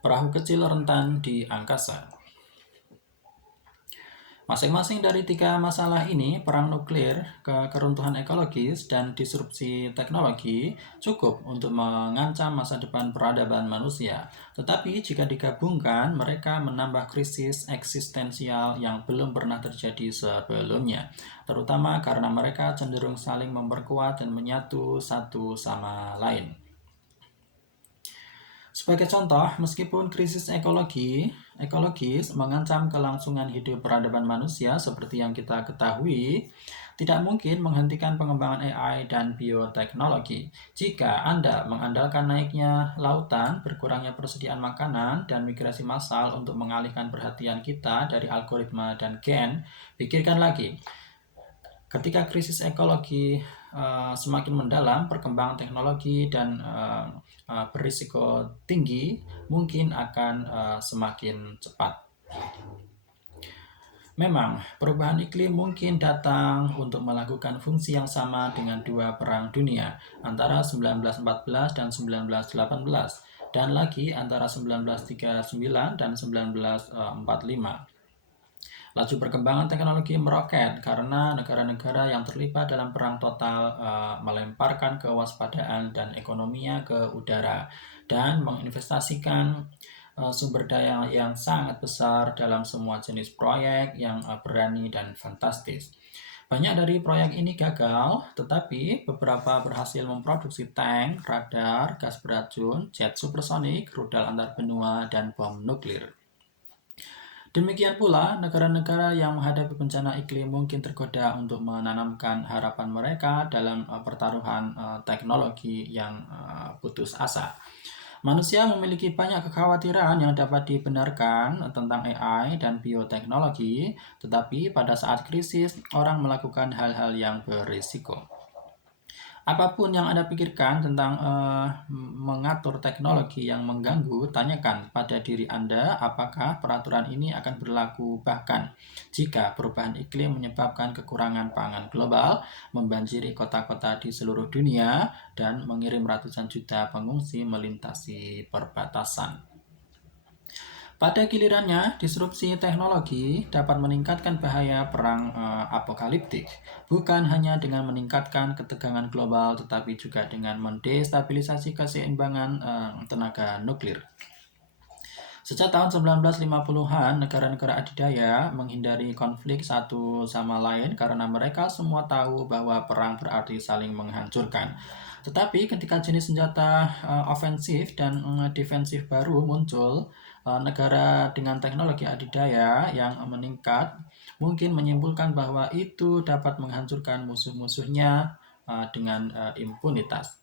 Perahu kecil rentan di angkasa. Masing-masing dari tiga masalah ini, perang nuklir, keruntuhan ekologis, dan disrupsi teknologi, cukup untuk mengancam masa depan peradaban manusia. Tetapi jika digabungkan, mereka menambah krisis eksistensial yang belum pernah terjadi sebelumnya, terutama karena mereka cenderung saling memperkuat dan menyatu satu sama lain. Sebagai contoh, meskipun krisis ekologis mengancam kelangsungan hidup peradaban manusia seperti yang kita ketahui, tidak mungkin menghentikan pengembangan AI dan bioteknologi. Jika Anda mengandalkan naiknya lautan, berkurangnya persediaan makanan, dan migrasi massal untuk mengalihkan perhatian kita dari algoritma dan gen, pikirkan lagi. Ketika krisis ekologi semakin mendalam, perkembangan teknologi dan berisiko tinggi mungkin akan semakin cepat. Memang, perubahan iklim mungkin datang untuk melakukan fungsi yang sama dengan dua perang dunia antara 1914 dan 1918 dan lagi antara 1939 dan 1945. Laju perkembangan teknologi meroket karena negara-negara yang terlibat dalam perang total melemparkan kewaspadaan dan ekonominya ke udara dan menginvestasikan sumber daya yang sangat besar dalam semua jenis proyek yang berani dan fantastis. Banyak dari proyek ini gagal, tetapi beberapa berhasil memproduksi tank, radar, gas beracun, jet supersonik, rudal antar benua, dan bom nuklir. Demikian pula, negara-negara yang menghadapi bencana iklim mungkin tergoda untuk menanamkan harapan mereka dalam pertaruhan teknologi yang putus asa. Manusia memiliki banyak kekhawatiran yang dapat dibenarkan tentang AI dan bioteknologi, tetapi pada saat krisis, orang melakukan hal-hal yang berisiko. Apapun yang Anda pikirkan tentang mengatur teknologi yang mengganggu, tanyakan pada diri Anda apakah peraturan ini akan berlaku bahkan jika perubahan iklim menyebabkan kekurangan pangan global, membanjiri kota-kota di seluruh dunia, dan mengirim ratusan juta pengungsi melintasi perbatasan. Pada gilirannya, disrupsi teknologi dapat meningkatkan bahaya perang apokaliptik, bukan hanya dengan meningkatkan ketegangan global, tetapi juga dengan mendestabilisasi keseimbangan tenaga nuklir. Sejak tahun 1950-an, negara-negara adidaya menghindari konflik satu sama lain karena mereka semua tahu bahwa perang berarti saling menghancurkan. Tetapi ketika jenis senjata ofensif dan defensif baru muncul, negara dengan teknologi adidaya yang meningkat mungkin menyimpulkan bahwa itu dapat menghancurkan musuh-musuhnya dengan impunitas.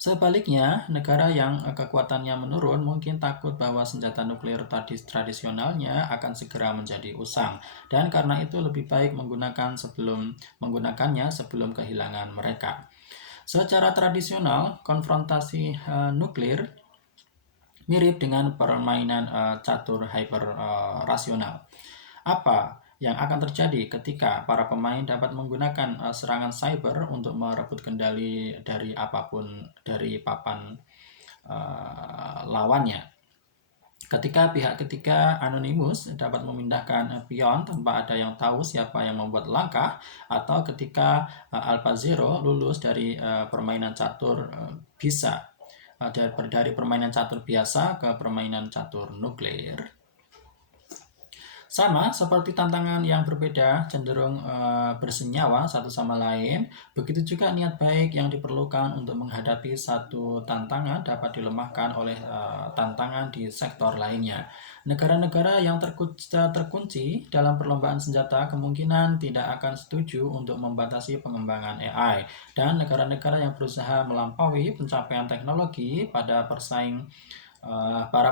Sebaliknya, negara yang kekuatannya menurun mungkin takut bahwa senjata nuklir tradisionalnya akan segera menjadi usang, dan karena itu lebih baik menggunakannya sebelum kehilangan mereka. Secara tradisional, konfrontasi nuklir mirip dengan permainan catur hyper rasional. Apa yang akan terjadi ketika para pemain dapat menggunakan serangan cyber untuk merebut kendali dari apapun dari papan lawannya? Ketika pihak ketiga anonimus dapat memindahkan pion tanpa ada yang tahu siapa yang membuat langkah, atau ketika AlphaZero lulus dari permainan catur dari permainan catur biasa ke permainan catur nuklir. Sama seperti tantangan yang berbeda cenderung bersenyawa satu sama lain, begitu juga niat baik yang diperlukan untuk menghadapi satu tantangan dapat dilemahkan oleh tantangan di sektor lainnya. Negara-negara yang terkunci dalam perlombaan senjata kemungkinan tidak akan setuju untuk membatasi pengembangan AI, dan negara-negara yang berusaha melampaui pencapaian teknologi para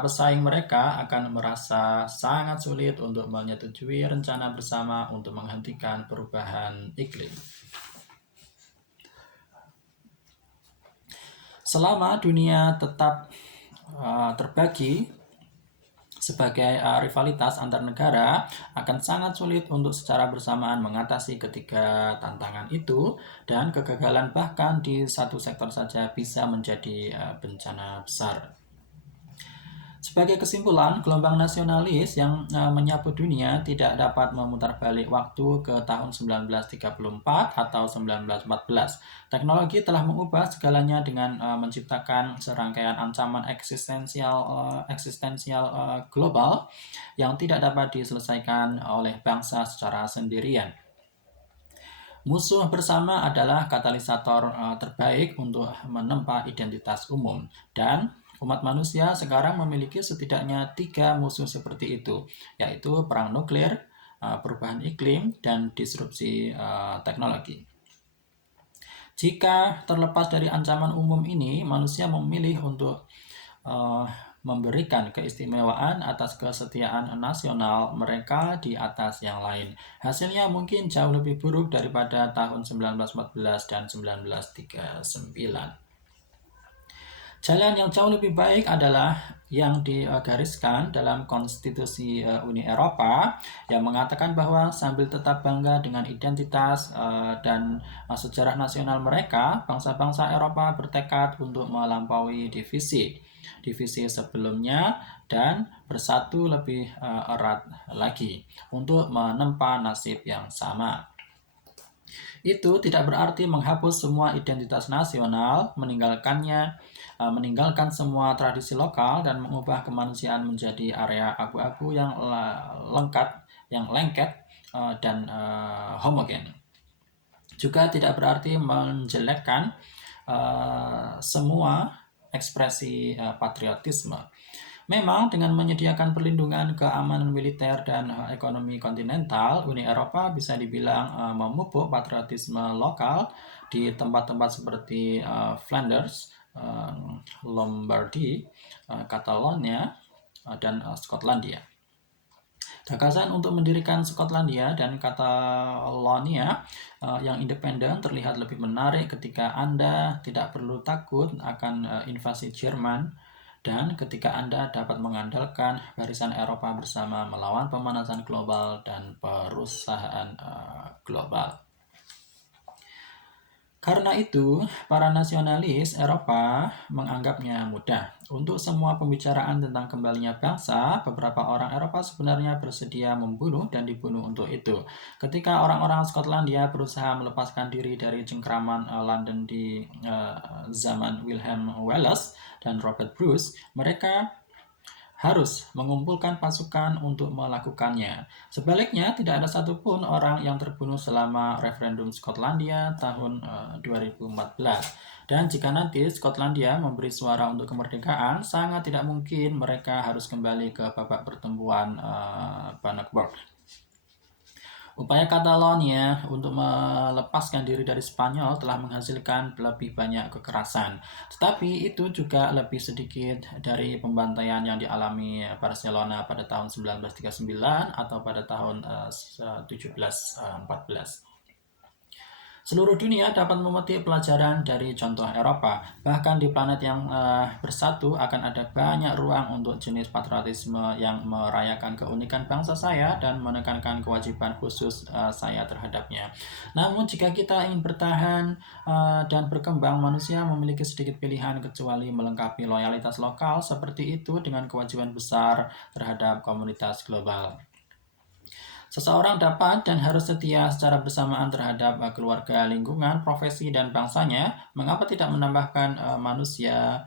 pesaing mereka akan merasa sangat sulit untuk menyetujui rencana bersama untuk menghentikan perubahan iklim. Selama dunia tetap terbagi sebagai rivalitas antar negara, akan sangat sulit untuk secara bersamaan mengatasi ketiga tantangan itu, dan kegagalan bahkan di satu sektor saja bisa menjadi bencana besar. Sebagai kesimpulan, gelombang nasionalis yang menyapu dunia tidak dapat memutar balik waktu ke tahun 1934 atau 1914. Teknologi telah mengubah segalanya dengan menciptakan serangkaian ancaman eksistensial global yang tidak dapat diselesaikan oleh bangsa secara sendirian. Musuh bersama adalah katalisator terbaik untuk menempa identitas umum, dan umat manusia sekarang memiliki setidaknya 3 musuh seperti itu, yaitu perang nuklir, perubahan iklim, dan disrupsi teknologi. Jika terlepas dari ancaman umum ini, manusia memilih untuk memberikan keistimewaan atas kesetiaan nasional mereka di atas yang lain. Hasilnya mungkin jauh lebih buruk daripada tahun 1914 dan 1939. Jalan yang jauh lebih baik adalah yang digariskan dalam Konstitusi Uni Eropa yang mengatakan bahwa sambil tetap bangga dengan identitas dan sejarah nasional mereka, bangsa-bangsa Eropa bertekad untuk melampaui divisi sebelumnya dan bersatu lebih erat lagi untuk menempa nasib yang sama. Itu tidak berarti menghapus semua identitas nasional, meninggalkan semua tradisi lokal dan mengubah kemanusiaan menjadi area abu-abu yang lengket dan homogen. Juga tidak berarti menjelekkan semua ekspresi patriotisme. Memang dengan menyediakan perlindungan keamanan militer dan ekonomi kontinental, Uni Eropa bisa dibilang memupuk patriotisme lokal di tempat-tempat seperti Flanders, Lombardi, Catalonia, dan Skotlandia. Gagasan untuk mendirikan Skotlandia dan Catalonia yang independen terlihat lebih menarik ketika Anda tidak perlu takut akan invasi Jerman dan ketika Anda dapat mengandalkan barisan Eropa bersama melawan pemanasan global dan perusahaan global. Karena itu, para nasionalis Eropa menganggapnya mudah. Untuk semua pembicaraan tentang kembalinya bangsa, beberapa orang Eropa sebenarnya bersedia membunuh dan dibunuh untuk itu. Ketika orang-orang Skotlandia berusaha melepaskan diri dari cengkraman London di zaman William Wallace dan Robert Bruce, mereka harus mengumpulkan pasukan untuk melakukannya. Sebaliknya, tidak ada satupun orang yang terbunuh selama referendum Skotlandia tahun 2014. Dan jika nanti Skotlandia memberi suara untuk kemerdekaan, sangat tidak mungkin mereka harus kembali ke babak pertempuran Bannockburn. Upaya Catalonia untuk melepaskan diri dari Spanyol telah menghasilkan lebih banyak kekerasan. Tetapi itu juga lebih sedikit dari pembantaian yang dialami Barcelona pada tahun 1939 atau pada tahun 1714. Seluruh dunia dapat memetik pelajaran dari contoh Eropa. Bahkan di planet yang bersatu akan ada banyak ruang untuk jenis patriotisme yang merayakan keunikan bangsa saya dan menekankan kewajiban khusus saya terhadapnya. Namun jika kita ingin bertahan dan berkembang, manusia memiliki sedikit pilihan kecuali melengkapi loyalitas lokal seperti itu dengan kewajiban besar terhadap komunitas global. Seseorang dapat dan harus setia secara bersamaan terhadap keluarga, lingkungan, profesi, dan bangsanya. Mengapa tidak menambahkan manusia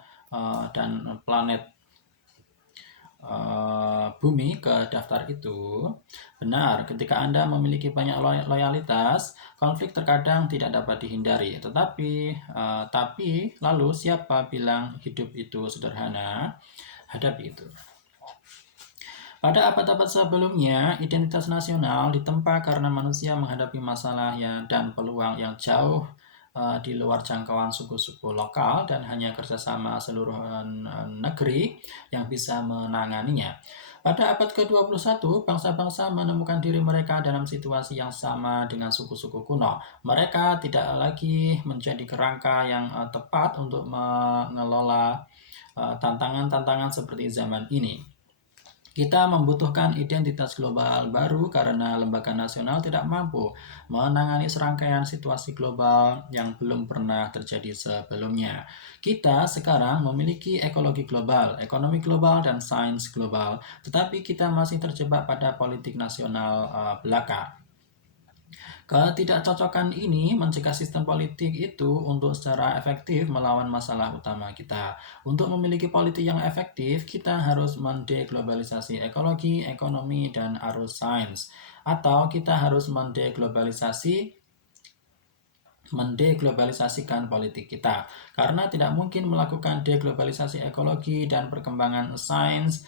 dan planet bumi ke daftar itu? Benar, ketika Anda memiliki banyak loyalitas, konflik terkadang tidak dapat dihindari. Tapi lalu siapa bilang hidup itu sederhana? Hadapi itu. Pada abad-abad sebelumnya, identitas nasional ditempa karena manusia menghadapi masalah dan peluang yang jauh di luar jangkauan suku-suku lokal dan hanya kerjasama seluruh negeri yang bisa menanganinya. Pada abad ke-21, bangsa-bangsa menemukan diri mereka dalam situasi yang sama dengan suku-suku kuno. Mereka tidak lagi menjadi kerangka yang tepat untuk mengelola tantangan-tantangan seperti zaman ini. Kita membutuhkan identitas global baru karena lembaga nasional tidak mampu menangani serangkaian situasi global yang belum pernah terjadi sebelumnya. Kita sekarang memiliki ekologi global, ekonomi global, dan sains global, tetapi kita masih terjebak pada politik nasional belaka. Ketidakcocokan ini mencegah sistem politik itu untuk secara efektif melawan masalah utama kita. Untuk memiliki politik yang efektif, kita harus mendeglobalisasi ekologi, ekonomi, dan arus sains. Atau kita harus mendeglobalisasikan politik kita. Karena tidak mungkin melakukan deglobalisasi ekologi dan perkembangan sains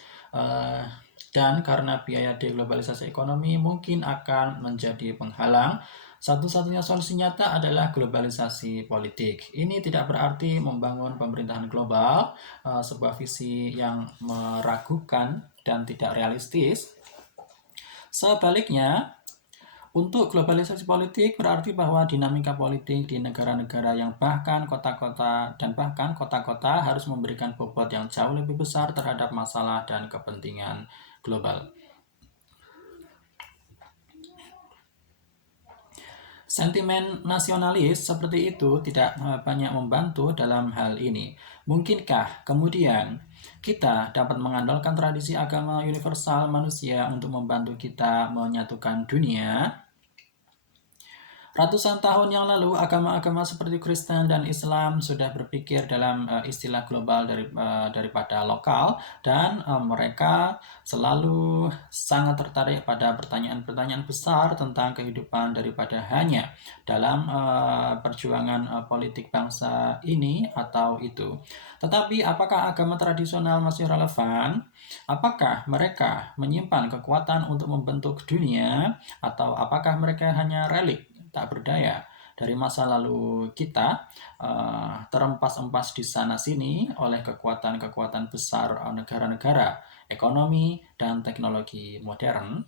dan karena biaya deglobalisasi ekonomi mungkin akan menjadi penghalang, satu-satunya solusi nyata adalah globalisasi politik. Ini tidak berarti membangun pemerintahan global, sebuah visi yang meragukan dan tidak realistis. Sebaliknya, untuk globalisasi politik berarti bahwa dinamika politik di negara-negara yang bahkan kota-kota harus memberikan bobot yang jauh lebih besar terhadap masalah dan kepentingan global. Sentimen nasionalis seperti itu tidak banyak membantu dalam hal ini. Mungkinkah kemudian kita dapat mengandalkan tradisi agama universal manusia untuk membantu kita menyatukan dunia? Ratusan tahun yang lalu, agama-agama seperti Kristen dan Islam sudah berpikir dalam istilah global daripada lokal, dan mereka selalu sangat tertarik pada pertanyaan-pertanyaan besar tentang kehidupan daripada hanya dalam perjuangan politik bangsa ini atau itu. Tetapi apakah agama tradisional masih relevan? Apakah mereka menyimpan kekuatan untuk membentuk dunia, atau apakah mereka hanya relik tak berdaya dari masa lalu kita, terempas-empas di sana-sini oleh kekuatan-kekuatan besar negara-negara, ekonomi, dan teknologi modern?